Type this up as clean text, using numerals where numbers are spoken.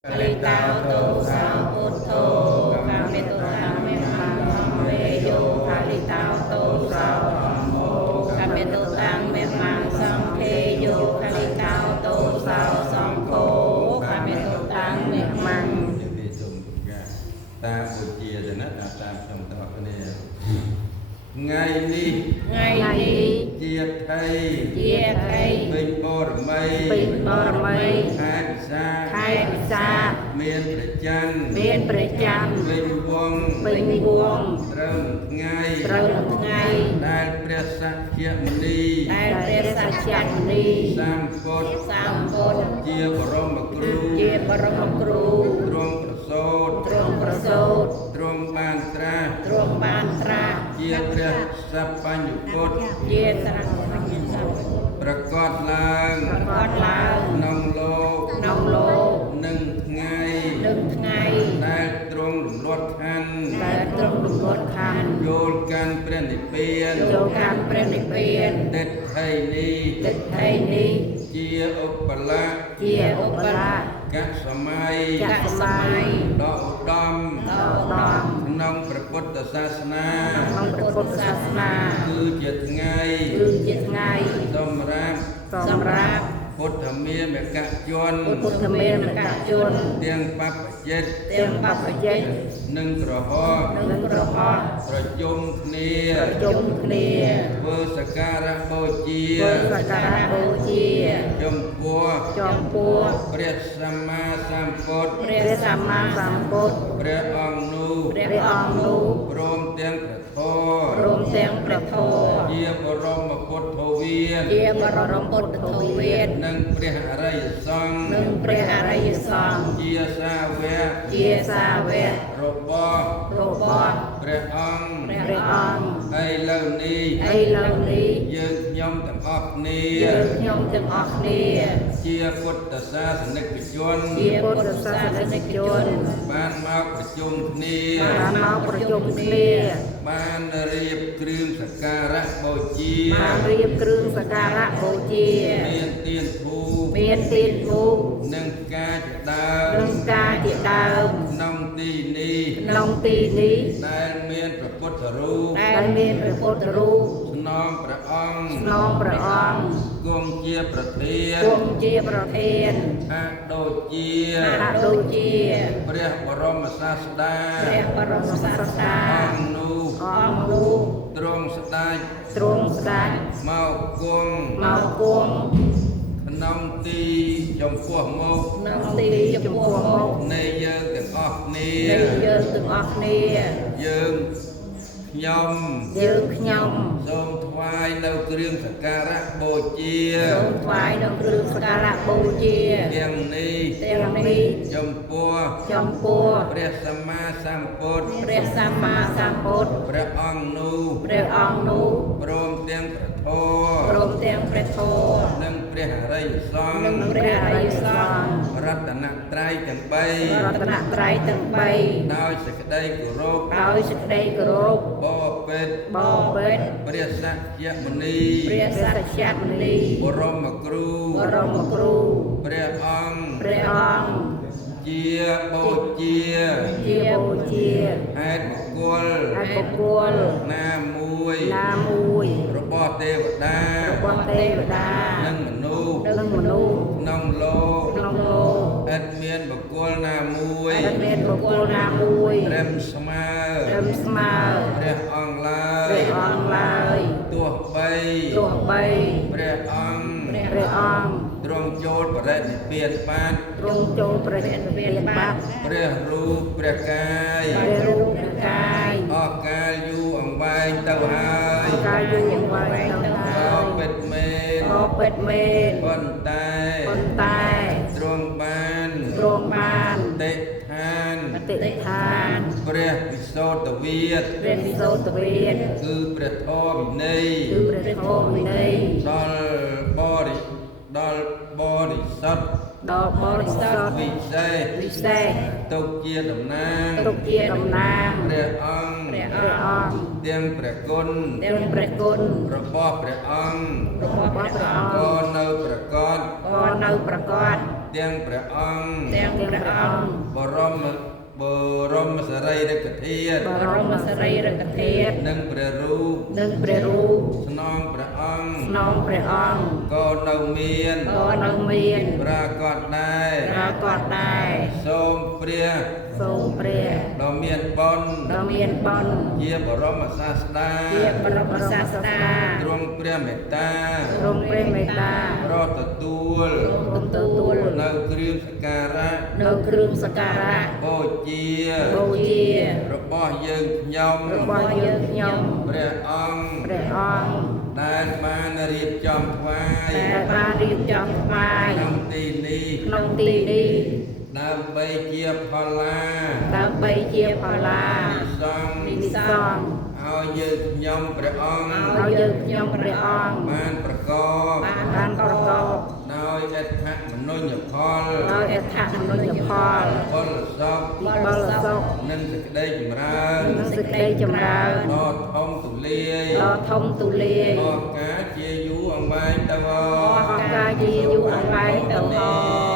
Kalitato sa Buddho kami tutang memang Veyo kalitato sa Dhammo kami tutang memang Sangkheyo kalitato sa Sangkho kami tutang memang តាមពុជាទៅណាតាមខ្ញុំតបគ្នាថ្ងៃនេះជាថៃពេញបរមីខែពិសាមានព្រះច័ន្ទពេញវងត្រូវថ្ងៃដែលព្រះសក្យមុនីសម្ពុទ្ធជាបរមគ្រូទ្រង់ប្រសូតទ្រង់បានត្រាស់ជាព្រះសព្បញ្ញពុទ្ធប្រកបឡើងក្នុងលោកនឹងថ្ងៃដែលទ្រង់រំលត់ខណ្ឌយល់កាន់ព្រះនិព្វានទិដ្ឋិនេះជាឧបលាកសម័យដ៏ឧត្តមក្នុងព្រះពុទ្ធសាសនាគឺជាថ្ងៃសម្រាប់ពុទ្ធមេមកជនទាំងបព្វជិតនិងក្រហមប្រជុំគ្នាធ្វើសក្ការៈបូជាចំពោះព្រះសម្មាសម្ពុទ្ធព្រះអង្គនោះព្រមទាំងព្រះធម៌ជាបរមពុទ្ធវាទនិងព្រះអរិយសង្ឃជាសាវករបស់ព្រះអង្គឥឡូវនេះយើងខ្ញុំទាំងអស់គ្នាជាពុទ្ធសាសនិកជនបានមកប្រជុំគ្នាបានរៀបគ្រឿងសក្ការៈបូជាមានទៀនធូបនិងការជាដើមក្នុងទីនេះដែលមានព្រះពុទ្ធរូបស្នងព្រះអង្គគង់ជាប្រធានហាក់ដូចជាព្រះបរមសាស្តាអង្គនោះទ្រង់ស្ដេចមកគង់ក្នុងទីចំពោះមុខនៃយើងទាំងអស់គ្នាយើងខ្ញុំសូមថ្វាយនៅគ្រឿងសក្ការៈបូជាទាំងនេះចំពោះព្រះសម្មាសម្ពុទ្ធព្រះអង្គនោះព្រមទាំងព្រះធម៌និងព្រះអរិយសង្ឃរតនត្រ័យទាំង3ដោយសេចក្តីគោរពបបិទ្ធព្រះសក្យមុនីបរមគ្រូព្រះអង្គជាបូជាហេតុបុគ្គលណាមួយរបស់ទេវតានិងមនុស្សក្នុងលោកឥតមានបុគ្គលណាមួយត្រឹមស្មើព្រះអង្គឡើយទោះបីព្រះអង្គទ្រង់ចូលបរិនិព្វានបានព្រះរូបព្រះកាយអស់កាលយូរអង្វែងទៅហើយក៏ពិតមែនប៉ុន្តែទ្រង់បានតិឋានព្រះវិសូតវាទគឺព្រះធម៌វិន័យដល់បរិសុទ្ធវិសេសទុកជាតំណាងព្រះអង្គទាំងព្រះគុណរបស់ព្រះអង្គក៏នៅប្រកប ទាំងព្រះអង្គ ទាំងព្រះអង្គ បរមសរីរិកធាតុ បរមសរីរិកធាតុ និងព្រះរូប និងព្រះរូប ស្នងព្រះអង្គ ស្នងព្រះអង្គ ក៏នៅមាន ក៏នៅមាន ប្រាកដដែរ ប្រកបដែរ សូមព្រះ សូមព្រះ ដ៏មានបុណ្យ ដ៏មានបុណ្យ ជាបរមសាស្តា ជាបរមសាស្តា ទ្រង់ព្រះមេត្តា ទ្រង់ព្រះមេត្តា ប្រទទួល ទទួល នៅគ្រឿងសក្ការៈ នៅគ្រឿងសក្ការៈ បូជា បូជា របស់យើងខ្ញុំ របស់យើងខ្ញុំ ព្រះអង្គ ព្រះអង្គ ដែលបានរៀបចំថ្វាយ ដែលបានរៀបចំថ្វាយ ក្នុងទីនេះ ក្នុងទីនេះ ដើម្បីជាផល្លា ដើម្បីជាផល្លា និសង្ឃ និសង្ឃ ឲ្យយើងខ្ញុំព្រះអង្គ ឲ្យយើងខ្ញុំព្រះអង្គ បានប្រកប បានប្រកប ដោយអត្ថមនុញ្ញផល ដោយអត្ថមនុញ្ញផល បុលសុខ បលសុខ និងសេចក្តីចម្រើន និងសេចក្តីចម្រើន ដ៏ធំទូលាយ ដ៏ធំទូលាយ អរការជាយូរអង្វែងទៅ អរការជាយូរអង្វែងទៅហោ